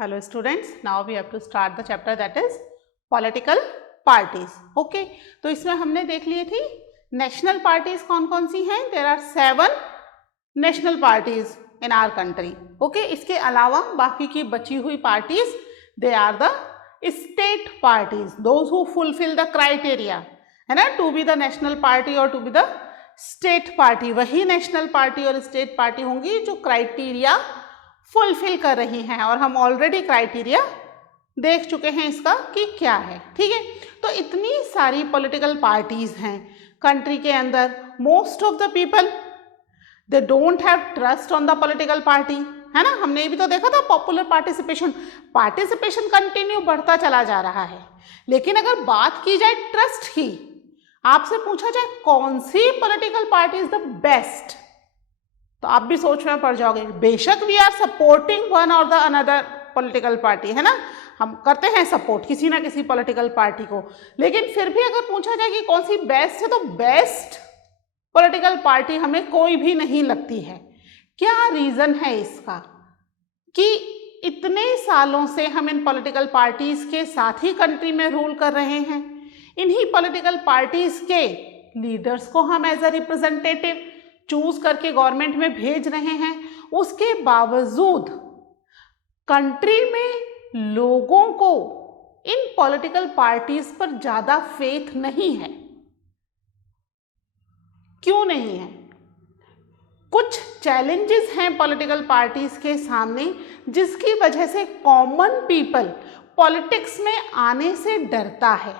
Hello students, now we have to start the chapter that is political parties. Okay, तो इसमें हमने देख लिए थी नेशनल पार्टीज कौन कौन सी हैं. There are 7 national parties in our country. Okay, इसके अलावा बाकी की बची हुई parties they are the state parties, those who fulfil the criteria, है ना, to be the national party और to be the state party. वही नेशनल पार्टी और स्टेट पार्टी होंगी जो क्राइटेरिया फुलफिल कर रही हैं, और हम ऑलरेडी क्राइटेरिया देख चुके हैं इसका कि क्या है. ठीक है, तो इतनी सारी पॉलिटिकल पार्टीज हैं कंट्री के अंदर. Most of the people they don't have trust on the political party, है ना. हमने ये भी तो देखा था पॉपुलर पार्टिसिपेशन कंटिन्यू बढ़ता चला जा रहा है. लेकिन अगर बात की जाए ट्रस्ट की, आपसे पूछा जाए कौन सी political party is the best, तो आप भी सोच में पड़ जाओगे. बेशक वी आर सपोर्टिंग वन और द अनदर पॉलिटिकल पार्टी, है ना, हम करते हैं सपोर्ट किसी ना किसी पॉलिटिकल पार्टी को, लेकिन फिर भी अगर पूछा जाए कि कौन सी बेस्ट है, तो बेस्ट पॉलिटिकल पार्टी हमें कोई भी नहीं लगती है. क्या रीज़न है इसका कि इतने सालों से हम इन पॉलिटिकल पार्टीज के साथ ही कंट्री में रूल कर रहे हैं, इन्हीं पॉलिटिकल पार्टीज के लीडर्स को हम एज अ रिप्रेजेंटेटिव चूज करके गवर्नमेंट में भेज रहे हैं. उसके बावजूद कंट्री में लोगों को इन पॉलिटिकल पार्टीज पर ज्यादा फेथ नहीं है. क्यों नहीं है? कुछ चैलेंजेस हैं पॉलिटिकल पार्टीज के सामने, जिसकी वजह से कॉमन पीपल पॉलिटिक्स में आने से डरता है,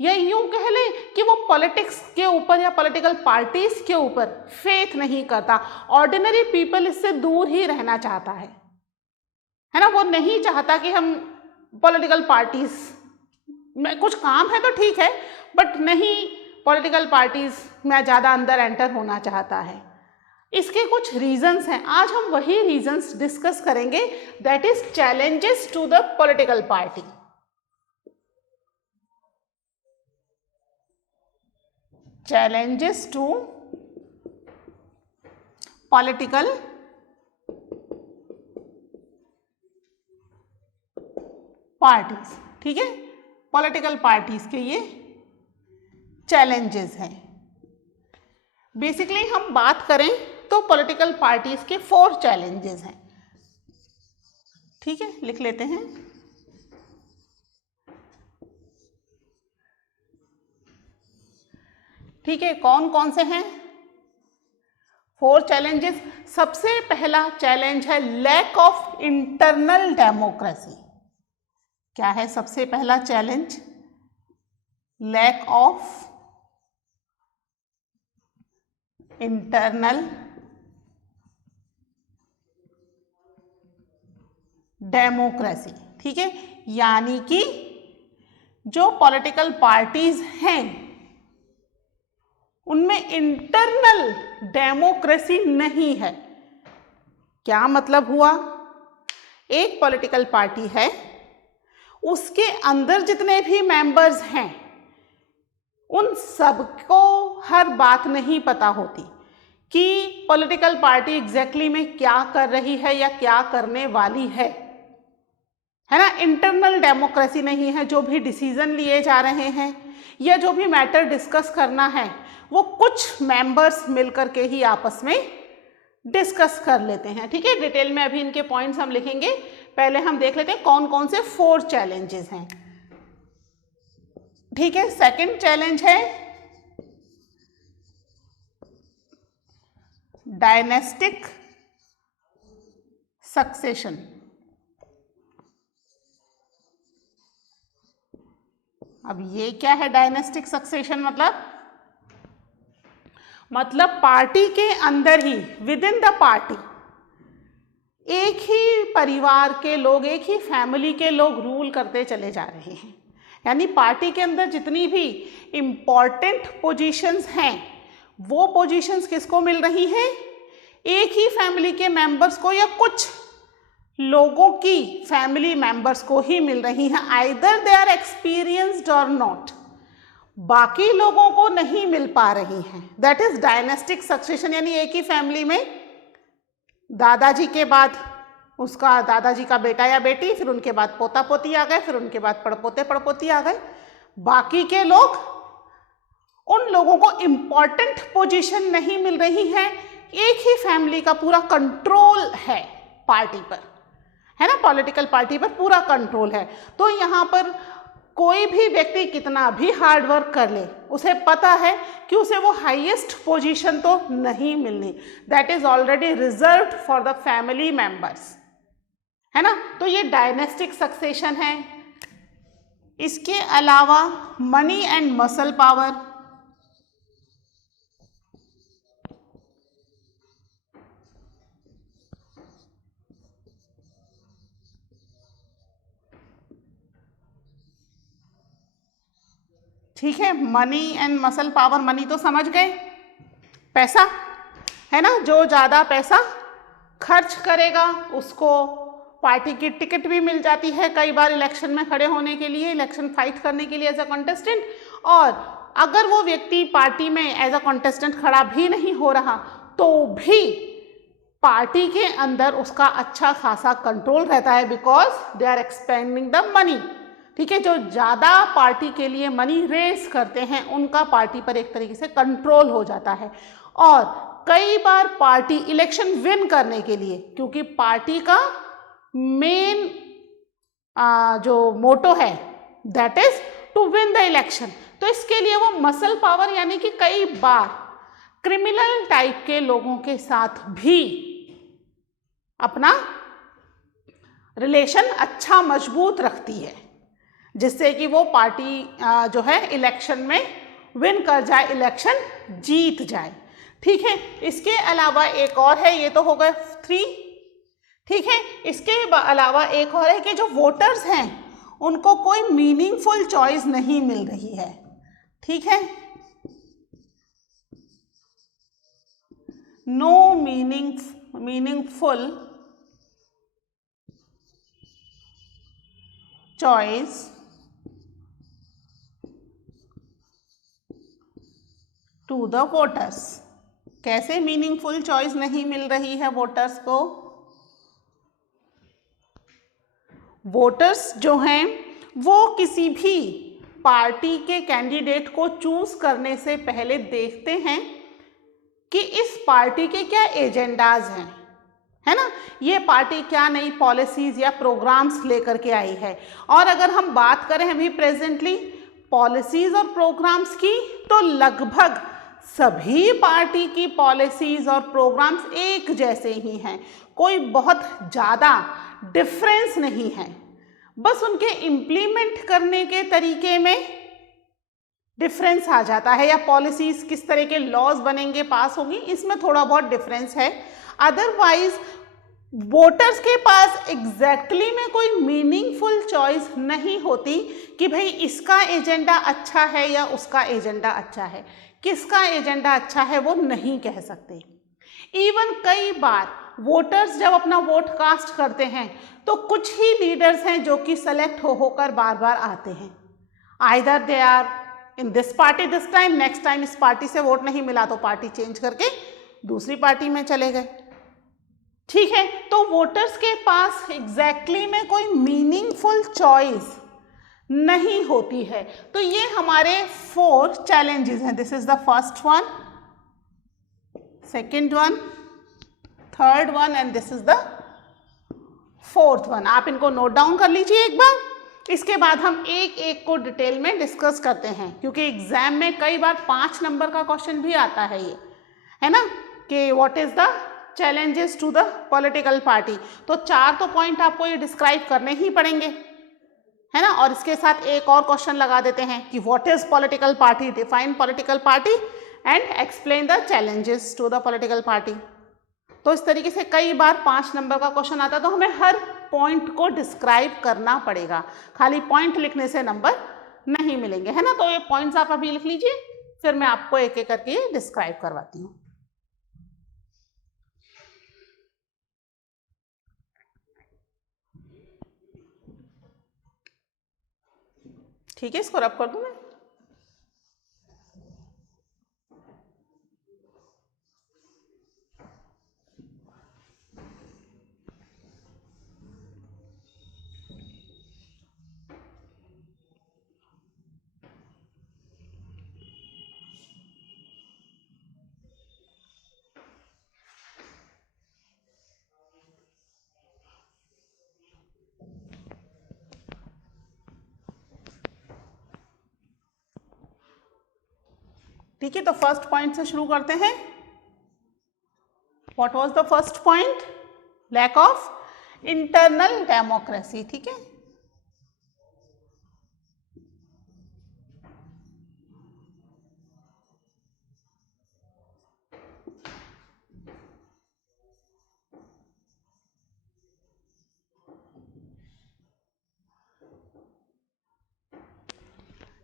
या यूं कह लें कि वो पॉलिटिक्स के ऊपर या पॉलिटिकल पार्टीज के ऊपर फेथ नहीं करता. ऑर्डिनरी पीपल इससे दूर ही रहना चाहता है ना. वो नहीं चाहता कि हम पॉलिटिकल पार्टीज में कुछ काम है तो ठीक है, बट नहीं पॉलिटिकल पार्टीज में ज़्यादा अंदर एंटर होना चाहता है. इसके कुछ रीजंस हैं, आज हम वही रीजंस डिस्कस करेंगे, that is challenges to the political party. Challenges to political parties. ठीक है, पॉलिटिकल पार्टीज के ये चैलेंजेस हैं. बेसिकली हम बात करें तो पॉलिटिकल पार्टीज के 4 चैलेंजेस हैं. ठीक है, लिख लेते हैं. ठीक है, कौन कौन से हैं 4 चैलेंजेस. सबसे पहला चैलेंज है लैक ऑफ इंटरनल डेमोक्रेसी. क्या है सबसे पहला challenge? Lack of internal democracy. ठीक है, यानी कि जो पॉलिटिकल पार्टीज हैं उनमें इंटरनल डेमोक्रेसी नहीं है. क्या मतलब हुआ? एक पॉलिटिकल पार्टी है, उसके अंदर जितने भी मेंबर्स हैं उन सबको हर बात नहीं पता होती कि पॉलिटिकल पार्टी एग्जैक्टली में क्या कर रही है या क्या करने वाली है ना. इंटरनल डेमोक्रेसी नहीं है. जो भी डिसीजन लिए जा रहे हैं या जो भी मैटर डिस्कस करना है वो कुछ मेंबर्स मिलकर के ही आपस में डिस्कस कर लेते हैं. ठीक है, डिटेल में अभी इनके पॉइंट्स हम लिखेंगे. पहले हम देख लेते हैं कौन कौन से 4 चैलेंजेस हैं. ठीक है, सेकंड चैलेंज है डायनेस्टिक सक्सेशन. अब ये क्या है डायनेस्टिक सक्सेशन? मतलब पार्टी के अंदर ही, विद इन द पार्टी, एक ही परिवार के लोग, एक ही फैमिली के लोग रूल करते चले जा रहे हैं. यानी पार्टी के अंदर जितनी भी इंपॉर्टेंट पोजीशंस हैं वो पोजीशंस किसको मिल रही हैं? एक ही फैमिली के मेंबर्स को या कुछ लोगों की फैमिली मेंबर्स को ही मिल रही हैं. आइदर दे आर एक्सपीरियंस्ड और नॉट, बाकी लोगों को नहीं मिल पा रही हैं. That is dynastic succession. यानी एक ही फैमिली में दादाजी के बाद उसका दादाजी का बेटा या बेटी, फिर उनके बाद पोता पोती आ गए, फिर उनके बाद पड़पोते पड़पोती आ गए। बाकी के लोग, उन लोगों को इम्पॉर्टेंट पोजीशन नहीं मिल रही है, एक ही फैमिली का पूरा कंट्रोल है पार्टी पर, है ना, पॉलिटिकल पार्टी पर पूरा कंट्रोल है। तो यहाँ पर कोई भी व्यक्ति कितना भी हार्ड वर्क कर ले, उसे पता है कि उसे वो हाईएस्ट पोजीशन तो नहीं मिलनी, that is already reserved for the family members, है ना। तो ये डायनेस्टिक सक्सेशन है। इसके अलावा मनी एंड मसल पावर, ठीक है, money and muscle power, money तो समझ गए, पैसा, है ना, जो ज़्यादा पैसा खर्च करेगा उसको पार्टी की टिकट भी मिल जाती है कई बार इलेक्शन में खड़े होने के लिए, इलेक्शन फाइट करने के लिए एज अ कॉन्टेस्टेंट। और अगर वो व्यक्ति पार्टी में एज अ कॉन्टेस्टेंट खड़ा भी नहीं हो रहा तो भी पार्टी के अंदर उसका अच्छा खासा कंट्रोल रहता है, because they are expending the money, ठीक है। जो ज़्यादा पार्टी के लिए मनी रेस करते हैं उनका पार्टी पर एक तरीके से कंट्रोल हो जाता है। और कई बार पार्टी इलेक्शन विन करने के लिए, क्योंकि पार्टी का मेन जो मोटो है that is to win the election, तो इसके लिए वो मसल पावर यानी कि कई बार क्रिमिनल टाइप के लोगों के साथ भी अपना रिलेशन अच्छा मजबूत रखती है, जिससे कि वो पार्टी जो है इलेक्शन में विन कर जाए, इलेक्शन जीत जाए, ठीक है। इसके अलावा एक और है, ये तो हो गए 3, ठीक है। इसके अलावा एक और है कि जो वोटर्स हैं उनको कोई मीनिंगफुल चॉइस नहीं मिल रही है, ठीक है, no meaningful choice to the voters. कैसे मीनिंगफुल चॉइस नहीं मिल रही है वोटर्स को? वोटर्स जो हैं वो किसी भी पार्टी के कैंडिडेट को चूज करने से पहले देखते हैं कि इस पार्टी के क्या एजेंडाज हैं, है ना, ये पार्टी क्या नई पॉलिसीज या प्रोग्राम्स लेकर के आई है। और अगर हम बात करें अभी प्रेजेंटली पॉलिसीज और प्रोग्राम्स की, तो लगभग सभी पार्टी की पॉलिसीज और प्रोग्राम्स एक जैसे ही हैं, कोई बहुत ज़्यादा डिफरेंस नहीं है, बस उनके इम्प्लीमेंट करने के तरीके में डिफरेंस आ जाता है, या पॉलिसीज किस तरह के लॉज बनेंगे, पास होंगी, इसमें थोड़ा बहुत डिफरेंस है। अदरवाइज वोटर्स के पास एग्जैक्टली में कोई मीनिंगफुल चॉइस नहीं होती कि भाई इसका एजेंडा अच्छा है या उसका एजेंडा अच्छा है, किसका एजेंडा अच्छा है वो नहीं कह सकते। इवन कई बार वोटर्स जब अपना वोट कास्ट करते हैं तो कुछ ही लीडर्स हैं जो कि सेलेक्ट होकर बार बार आते हैं, either they are in this party this time, next time इस पार्टी से वोट नहीं मिला तो पार्टी चेंज करके दूसरी पार्टी में चले गए, ठीक है। तो वोटर्स के पास एग्जैक्टली में कोई मीनिंगफुल चॉइस नहीं होती है। तो ये हमारे 4 चैलेंजेस हैं, this is the first one, second one, third one and this is the fourth one. आप इनको नोट डाउन कर लीजिए एक बार, इसके बाद हम एक एक को डिटेल में डिस्कस करते हैं, क्योंकि एग्जाम में कई बार 5 नंबर का क्वेश्चन भी आता है ये, है ना, कि what is the challenges to the political party. तो 4 तो पॉइंट आपको ये डिस्क्राइब करने ही पड़ेंगे, है ना। और इसके साथ एक और क्वेश्चन लगा देते हैं कि what is political party, define political party and explain the challenges to the political party. तो इस तरीके से कई बार 5 नंबर का क्वेश्चन आता है, तो हमें हर पॉइंट को डिस्क्राइब करना पड़ेगा, खाली पॉइंट लिखने से नंबर नहीं मिलेंगे, है ना। तो ये पॉइंट्स आप अभी लिख लीजिए, फिर मैं आपको एक एक करके डिस्क्राइब करवाती हूँ। ठीक है, इसको रब कर दूं मैं। ठीक है, तो फर्स्ट पॉइंट से शुरू करते हैं। What was the first point? Lack of internal democracy. ठीक है,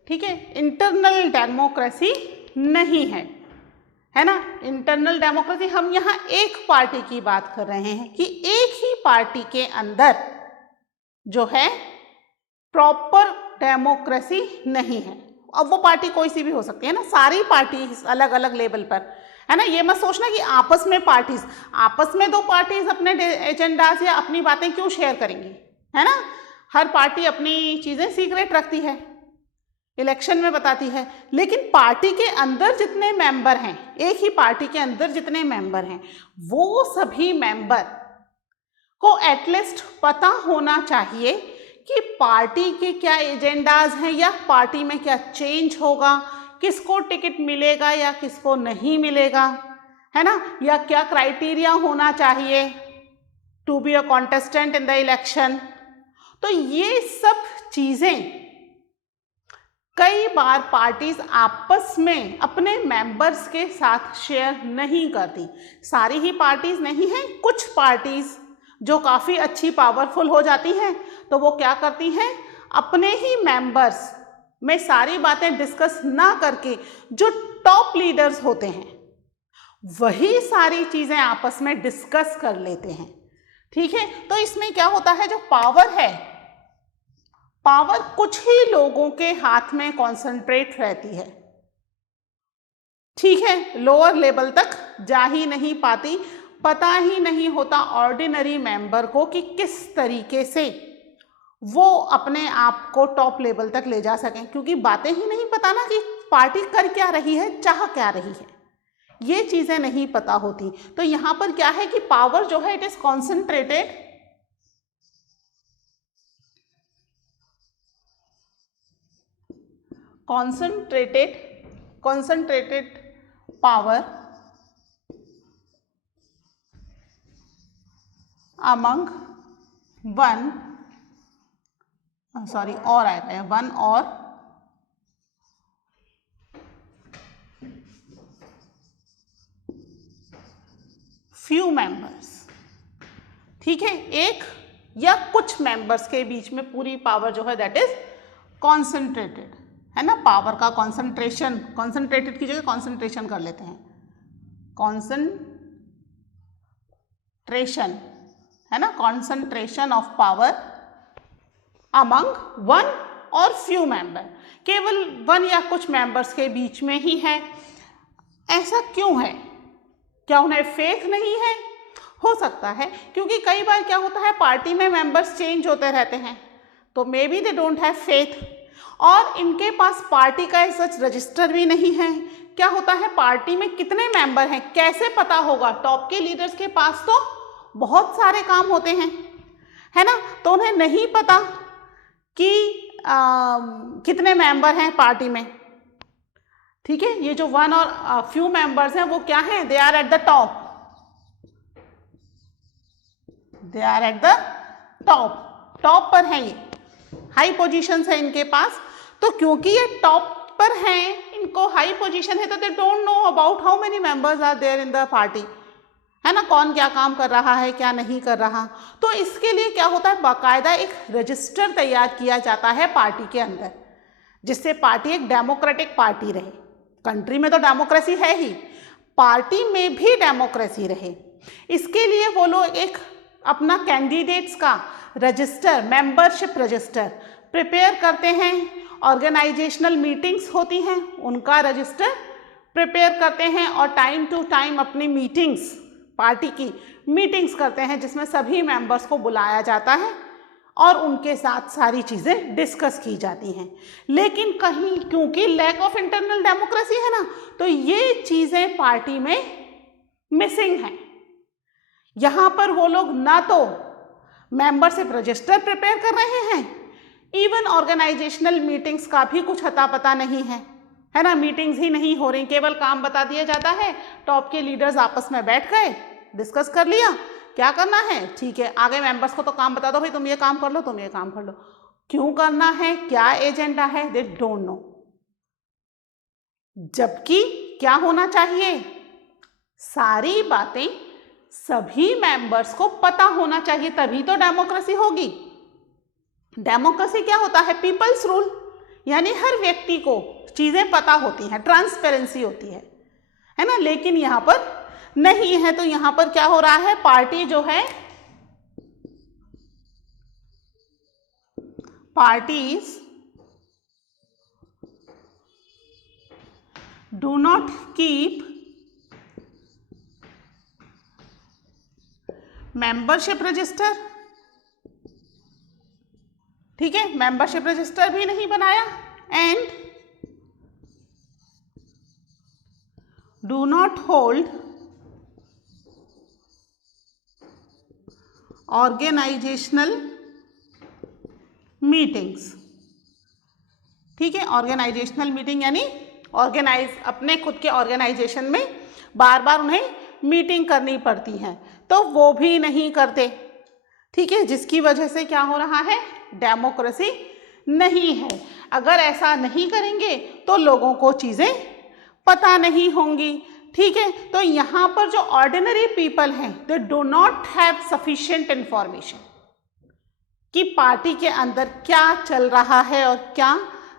ठीक है, इंटरनल डेमोक्रेसी नहीं है ना। इंटरनल डेमोक्रेसी, हम यहाँ एक पार्टी की बात कर रहे हैं कि एक ही पार्टी के अंदर जो है प्रॉपर डेमोक्रेसी नहीं है। अब वो पार्टी कोई सी भी हो सकती है ना, सारी पार्टी अलग अलग लेवल पर है ना। ये मत सोचना कि आपस में आपस में दो पार्टीज अपने एजेंडाज या अपनी बातें क्यों शेयर करेंगी, है ना। हर पार्टी अपनी चीजें सीक्रेट रखती है, इलेक्शन में बताती है, लेकिन पार्टी के अंदर जितने मेंबर हैं, एक ही पार्टी के अंदर जितने मेंबर हैं, वो सभी मेंबर को एटलीस्ट पता होना चाहिए कि पार्टी के क्या एजेंडाज हैं या पार्टी में क्या चेंज होगा, किसको टिकट मिलेगा या किसको नहीं मिलेगा, है ना, या क्या क्राइटेरिया होना चाहिए to be a contestant in the election. तो ये सब चीजें कई बार पार्टीज आपस में अपने मेंबर्स के साथ शेयर नहीं करती। सारी ही पार्टीज नहीं हैं, कुछ पार्टीज जो काफ़ी अच्छी पावरफुल हो जाती हैं तो वो क्या करती हैं, अपने ही मेंबर्स में सारी बातें डिस्कस ना करके जो टॉप लीडर्स होते हैं वही सारी चीज़ें आपस में डिस्कस कर लेते हैं। ठीक है, तो इसमें क्या होता है, जो पावर है, पावर कुछ ही लोगों के हाथ में कॉन्सेंट्रेट रहती है। ठीक है, लोअर लेवल तक जा ही नहीं पाती, पता ही नहीं होता ऑर्डिनरी मेंबर को कि किस तरीके से वो अपने आप को टॉप लेवल तक ले जा सकें, क्योंकि बातें ही नहीं पता ना कि पार्टी कर क्या रही है, चाह क्या रही है, ये चीज़ें नहीं पता होती। तो यहाँ पर क्या है कि पावर जो है it is concentrated power among one or few members। ठीक है, एक या कुछ मेंबर्स के बीच में पूरी पावर जो है दैट इज कॉन्सेंट्रेटेड, है ना। पावर का कॉन्सेंट्रेशन, कॉन्सेंट्रेटेड की जगह कॉन्सेंट्रेशन कर लेते हैं, कॉन्सेंट्रेशन, है ना, concentration of power among one और फ्यू मेंबर, केवल वन या कुछ मेंबर्स के बीच में ही है। ऐसा क्यों है? क्या उन्हें फेथ नहीं है? हो सकता है, क्योंकि कई बार क्या होता है, पार्टी में मेंबर्स चेंज होते रहते हैं, तो may be they don't have faith, और इनके पास पार्टी का सच रजिस्टर भी नहीं है। क्या होता है, पार्टी में कितने मेंबर हैं कैसे पता होगा? टॉप के लीडर्स के पास तो बहुत सारे काम होते हैं, है ना, तो उन्हें नहीं पता कि कितने मेंबर हैं पार्टी में। ठीक है, ये जो वन और फ्यू मेंबर्स हैं वो क्या हैं, they are at the top, they are at the top पर हैं, ये हाई पोजीशन है इनके पास। तो क्योंकि ये टॉप पर हैं, इनको हाई पोजीशन है, तो they don't know about how many members are there in the party, है ना, कौन क्या काम कर रहा है, क्या नहीं कर रहा। तो इसके लिए क्या होता है, बाकायदा एक रजिस्टर तैयार किया जाता है पार्टी के अंदर, जिससे पार्टी एक डेमोक्रेटिक पार्टी रहे। कंट्री में तो डेमोक्रेसी है ही, पार्टी में भी डेमोक्रेसी रहे। इसके लिए वो लोग एक अपना कैंडिडेट्स का रजिस्टर, मेंबरशिप रजिस्टर प्रिपेयर करते हैं। ऑर्गेनाइजेशनल मीटिंग्स होती हैं, उनका रजिस्टर प्रिपेयर करते हैं, और टाइम टू टाइम अपनी मीटिंग्स, पार्टी की मीटिंग्स करते हैं, जिसमें सभी मेंबर्स को बुलाया जाता है और उनके साथ सारी चीज़ें डिस्कस की जाती हैं। लेकिन कहीं क्योंकि लैक ऑफ इंटरनल डेमोक्रेसी है ना, तो ये चीज़ें पार्टी में मिसिंग हैं। यहाँ पर वो लोग ना तो मेंबरशिप रजिस्टर प्रिपेयर कर रहे हैं, इवन ऑर्गेनाइजेशनल मीटिंग्स का भी कुछ अता पता नहीं है, है ना, मीटिंग्स ही नहीं हो रही, केवल काम बता दिया जाता है, टॉप के लीडर्स आपस में बैठ गए, डिस्कस कर लिया क्या करना है, ठीक है, आगे मेंबर्स को तो काम बता दो, भाई तुम ये काम कर लो, तुम ये काम कर लो, क्यों करना है, क्या एजेंडा है, दे डोंट नो। जबकि क्या होना चाहिए, सारी बातें सभी मेंबर्स को पता होना चाहिए, तभी तो डेमोक्रेसी होगी। डेमोक्रेसी क्या होता है, पीपल्स रूल, यानी हर व्यक्ति को चीजें पता होती हैं, ट्रांसपेरेंसी होती है ना, लेकिन यहां पर नहीं है। तो यहां पर क्या हो रहा है, पार्टी जो है, parties do not keep membership register, ठीक है, मेंबरशिप रजिस्टर भी नहीं बनाया, and do not hold organisational meetings, ठीक है, ऑर्गेनाइजेशनल मीटिंग यानी ऑर्गेनाइज, अपने खुद के ऑर्गेनाइजेशन में बार बार उन्हें मीटिंग करनी पड़ती है, तो वो भी नहीं करते, ठीक है, जिसकी वजह से क्या हो रहा है, डेमोक्रेसी नहीं है। अगर ऐसा नहीं करेंगे तो लोगों को चीजें पता नहीं होंगी, ठीक है। तो यहां पर जो ऑर्डिनरी पीपल हैं, they do not have sufficient information कि पार्टी के अंदर क्या चल रहा है और क्या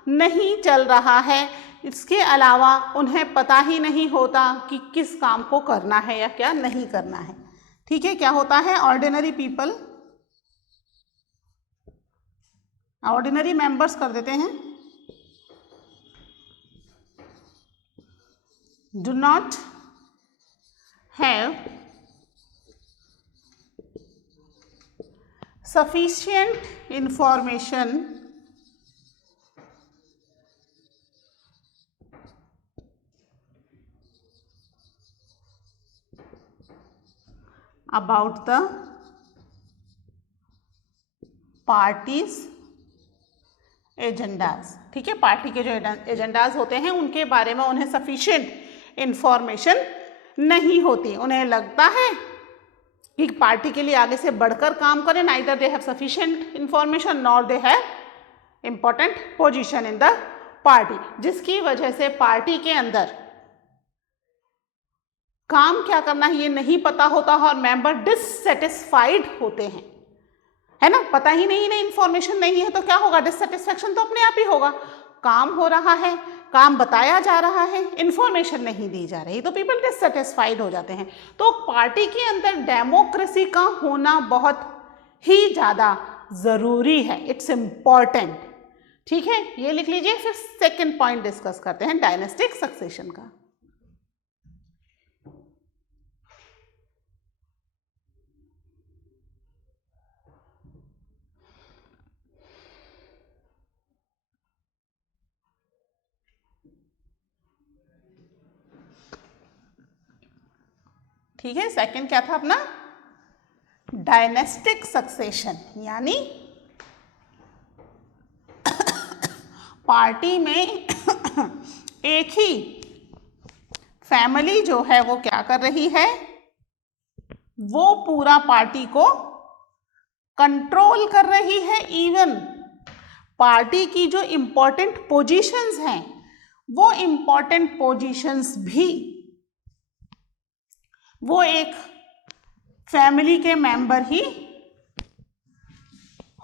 नहीं चल रहा है। इसके अलावा उन्हें पता ही नहीं होता कि किस काम को करना है या क्या नहीं करना है, ठीक है। क्या होता है, ऑर्डिनरी पीपल, ऑर्डिनरी मेंबर्स कर देते हैं, do not have sufficient information about the party's agendas, ठीक है, पार्टी के जो एजेंडाज होते हैं उनके बारे में उन्हें सफिशिएंट इंफॉर्मेशन नहीं होती। उन्हें लगता है कि पार्टी के लिए आगे से बढ़कर काम करें, neither they have sufficient information nor they have important position in the party, जिसकी वजह से पार्टी के अंदर काम क्या करना है ये नहीं पता होता और मेंबर डिससेटिस्फाइड होते हैं, है ना, पता ही नहीं, नहीं इंफॉर्मेशन नहीं है तो क्या होगा, डिससेटिस्फैक्शन तो अपने आप ही होगा। काम हो रहा है, काम बताया जा रहा है, इंफॉर्मेशन नहीं दी जा रही, तो पीपल डिससेटिस्फाइड हो जाते हैं। तो पार्टी के अंदर डेमोक्रेसी का होना बहुत ही ज़्यादा ज़रूरी है, इट्स इम्पॉर्टेंट, ठीक है, ये लिख लीजिए। फिर सेकेंड पॉइंट डिस्कस करते हैं डायनेस्टिक सक्सेशन का। ठीक है, सेकंड क्या था अपना, डायनेस्टिक सक्सेशन, यानी पार्टी में एक ही फैमिली जो है वो क्या कर रही है, वो पूरा पार्टी को कंट्रोल कर रही है। इवन पार्टी की जो इंपॉर्टेंट पोजीशंस हैं वो इंपॉर्टेंट पोजीशंस भी वो एक फैमिली के मेंबर ही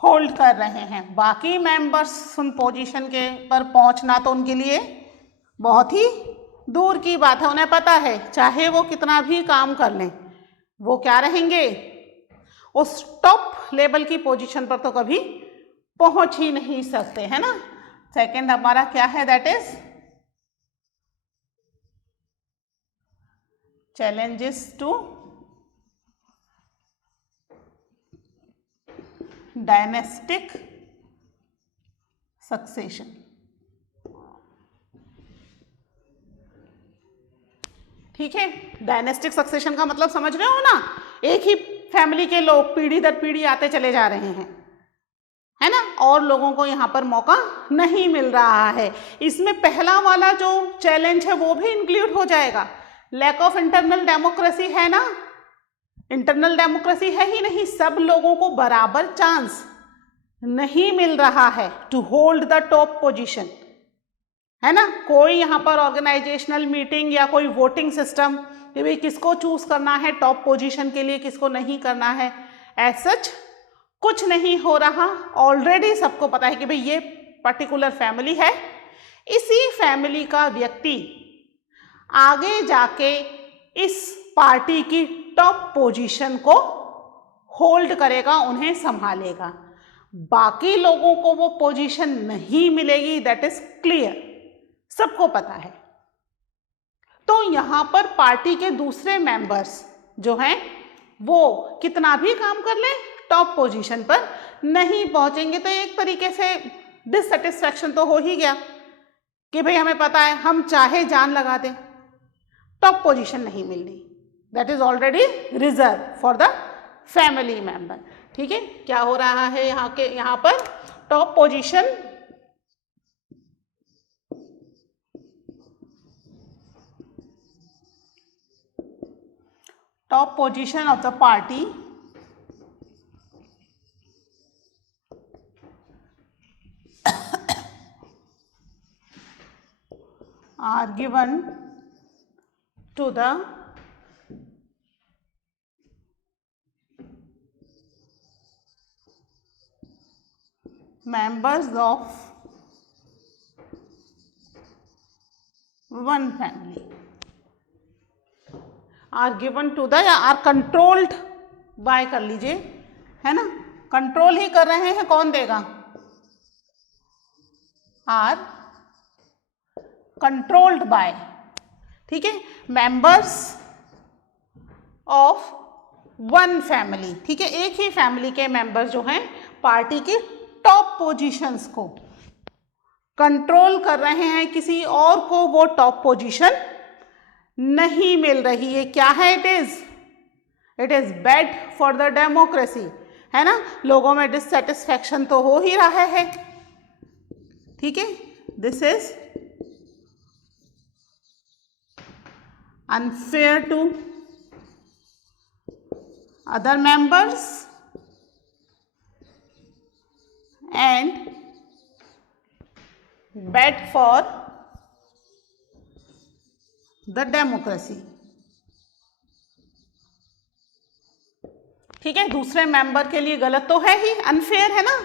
होल्ड कर रहे हैं। बाकी मेंबर्स उन पोजीशन के पर पहुंचना तो उनके लिए बहुत ही दूर की बात है। उन्हें पता है चाहे वो कितना भी काम कर लें, वो क्या रहेंगे, उस टॉप लेवल की पोजीशन पर तो कभी पहुंच ही नहीं सकते, है ना। सेकंड हमारा क्या है, that is challenges to dynastic succession। ठीक है, डायनेस्टिक सक्सेशन का मतलब समझ रहे हो ना, एक ही फैमिली के लोग पीढ़ी दर पीढ़ी आते चले जा रहे हैं, है ना, और लोगों को यहाँ पर मौका नहीं मिल रहा है। इसमें पहला वाला जो चैलेंज है वो भी इंक्लूड हो जाएगा। लैक ऑफ इंटरनल डेमोक्रेसी है ना, इंटरनल डेमोक्रेसी है ही नहीं, सब लोगों को बराबर चांस नहीं मिल रहा है to hold the top position, है ना। कोई यहाँ पर ऑर्गेनाइजेशनल मीटिंग या कोई वोटिंग सिस्टम कि भाई किसको चूज करना है टॉप पोजीशन के लिए, किसको नहीं करना है, एज सच कुछ नहीं हो रहा। ऑलरेडी सबको पता है कि भाई ये पर्टिकुलर फैमिली है, इसी फैमिली का व्यक्ति आगे जाके इस पार्टी की टॉप पोजीशन को होल्ड करेगा, उन्हें संभालेगा। बाकी लोगों को वो पोजीशन नहीं मिलेगी, दैट इज क्लियर, सबको पता है। तो यहाँ पर पार्टी के दूसरे मेंबर्स जो हैं वो कितना भी काम कर लें टॉप पोजीशन पर नहीं पहुंचेंगे। तो एक तरीके से डिससेटिस्फैक्शन तो हो ही गया कि भाई हमें पता है हम चाहे जान लगा दें, टॉप पोजीशन नहीं मिलनी, that is already reserve for the family member. ठीक है, क्या हो रहा है यहाँ पर top position of the party are given to the members of one family, are given to the या are controlled by कर लीजिए, है ना, कंट्रोल ही कर रहे हैं, कौन देगा, are controlled by, ठीक है, members of one family, ठीक है, एक ही फैमिली के मेंबर जो हैं पार्टी की टॉप पोजीशंस को कंट्रोल कर रहे हैं, किसी और को वो टॉप पोजीशन नहीं मिल रही है। क्या है, it is bad for the democracy, है ना, लोगों में डिससेटिस्फैक्शन तो हो ही रहा है। ठीक है, this is unfair to other members and bad for the democracy। ठीक है, दूसरे मेंबर के लिए गलत तो है ही, अनफेयर है ना।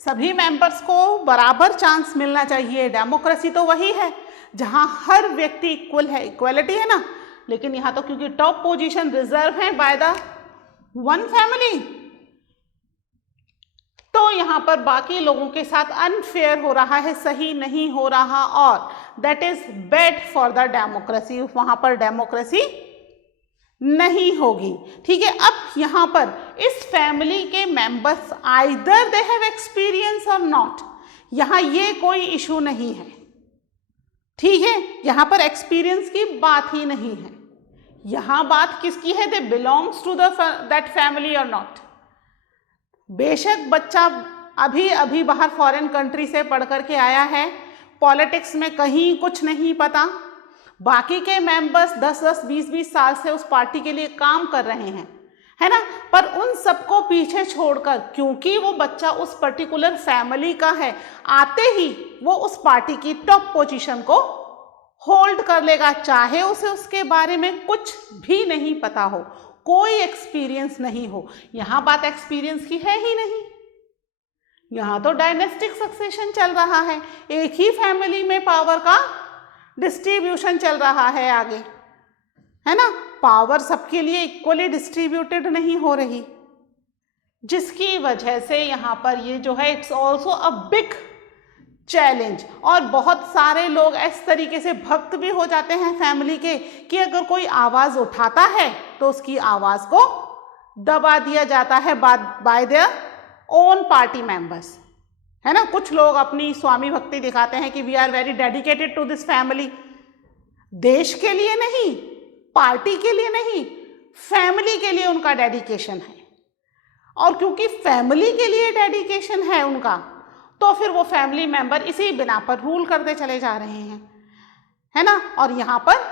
सभी मेंबर्स को बराबर चांस मिलना चाहिए, डेमोक्रेसी तो वही है जहां हर व्यक्ति इक्वल है, इक्वलिटी है ना। लेकिन यहां तो क्योंकि टॉप पोजीशन रिजर्व है बाय द वन फैमिली, तो यहाँ पर बाकी लोगों के साथ अनफेयर हो रहा है, सही नहीं हो रहा, और that is bad for the democracy, वहां पर डेमोक्रेसी नहीं होगी। ठीक है, अब यहाँ पर इस फैमिली के members either they have experience और नॉट, यहाँ ये कोई इशू नहीं है। ठीक है, यहाँ पर एक्सपीरियंस की बात ही नहीं है, यहाँ बात किसकी है, they belongs to that family और नॉट। बेशक बच्चा अभी अभी बाहर फॉरेन कंट्री से पढ़ करके आया है, पॉलिटिक्स में कहीं कुछ नहीं पता, बाकी के मेंबर्स 10-10, 20-20 साल से उस पार्टी के लिए काम कर रहे हैं, है ना, पर उन सबको पीछे छोड़कर, क्योंकि वो बच्चा उस पर्टिकुलर फैमिली का है, आते ही वो उस पार्टी की टॉप पोजीशन को होल्ड कर लेगा, चाहे उसे उसके बारे में कुछ भी नहीं पता हो, कोई एक्सपीरियंस नहीं हो। यहां बात एक्सपीरियंस की है ही नहीं, यहां तो डायनेस्टिक सक्सेशन चल रहा है, एक ही फैमिली में पावर का डिस्ट्रीब्यूशन चल रहा है आगे, है ना, पावर सबके लिए इक्वली डिस्ट्रीब्यूटेड नहीं हो रही, जिसकी वजह से यहां पर ये जो है it's also a big challenge. और बहुत सारे लोग इस तरीके से भक्त भी हो जाते हैं फैमिली के कि अगर कोई आवाज उठाता है तो उसकी आवाज को दबा दिया जाता है bye their own party members, है ना। कुछ लोग अपनी स्वामी भक्ति दिखाते हैं कि we are very dedicated to this family, देश के लिए नहीं, पार्टी के लिए नहीं, फैमिली के लिए उनका डेडिकेशन है। और क्योंकि फैमिली के लिए डेडिकेशन है उनका, तो फिर वो फैमिली मेंबर इसी बिना पर रूल करते चले जा रहे हैं, है ना। और यहाँ पर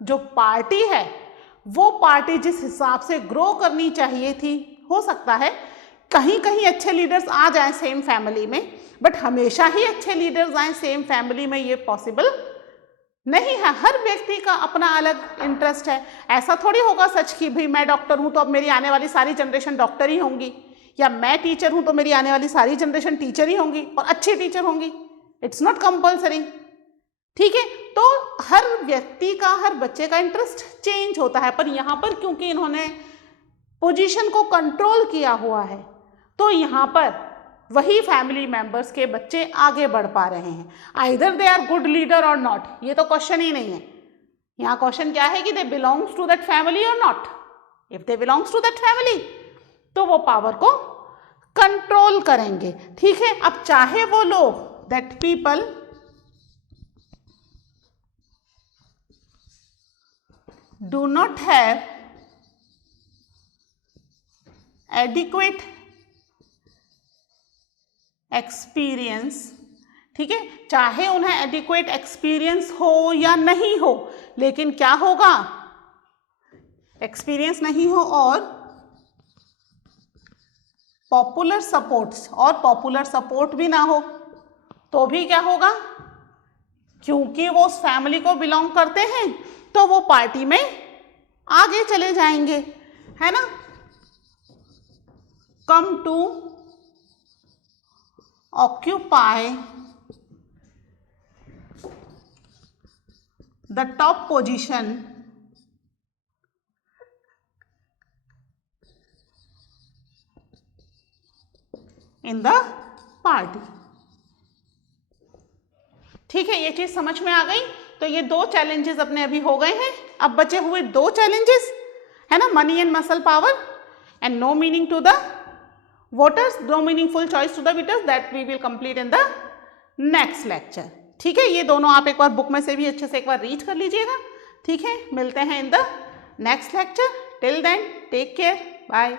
जो पार्टी है वो पार्टी जिस हिसाब से ग्रो करनी चाहिए थी, हो सकता है कहीं कहीं अच्छे लीडर्स आ जाएं सेम फैमिली में, बट हमेशा ही अच्छे लीडर्स आए सेम फैमिली में ये पॉसिबल नहीं है। हर व्यक्ति का अपना अलग इंटरेस्ट है। ऐसा थोड़ी होगा सच कि भाई मैं डॉक्टर हूँ तो अब मेरी आने वाली सारी जनरेशन डॉक्टर ही होंगी, या मैं टीचर हूँ तो मेरी आने वाली सारी जनरेशन टीचर ही होंगी और अच्छी टीचर होंगी। इट्स नॉट कंपल्सरी, ठीक है। तो हर व्यक्ति का, हर बच्चे का इंटरेस्ट चेंज होता है, पर यहाँ पर क्योंकि इन्होंने पोजीशन को कंट्रोल किया हुआ है तो यहाँ पर वही फैमिली मेंबर्स के बच्चे आगे बढ़ पा रहे हैं। Either they are good leader or not, ये तो क्वेश्चन ही नहीं है। यहाँ क्वेश्चन क्या है कि they belongs to that family और not. If they belongs to that family तो वो पावर को कंट्रोल करेंगे, ठीक है। अब चाहे वो लोग, that people do not have adequate experience, ठीक है, चाहे उन्हें एडिक्वेट एक्सपीरियंस हो या नहीं हो, लेकिन क्या होगा, एक्सपीरियंस नहीं हो और पॉपुलर सपोर्ट्स, और पॉपुलर सपोर्ट भी ना हो, तो भी क्या होगा, क्योंकि वो उस फैमिली को बिलोंग करते हैं तो वो पार्टी में आगे चले जाएंगे, है ना। Come to occupy the top position in the party, ठीक है। ये चीज समझ में आ गई। तो ये दो चैलेंजेस अपने अभी हो गए हैं। अब बचे हुए दो चैलेंजेस है ना, money and muscle power and no meaning to the voters, no meaningful choice to the voters, that we will complete in the next lecture, ठीक है। ये दोनों आप एक बार बुक में से भी अच्छे से एक बार रीड कर लीजिएगा, ठीक है। मिलते हैं in the next lecture. Till then take care, bye.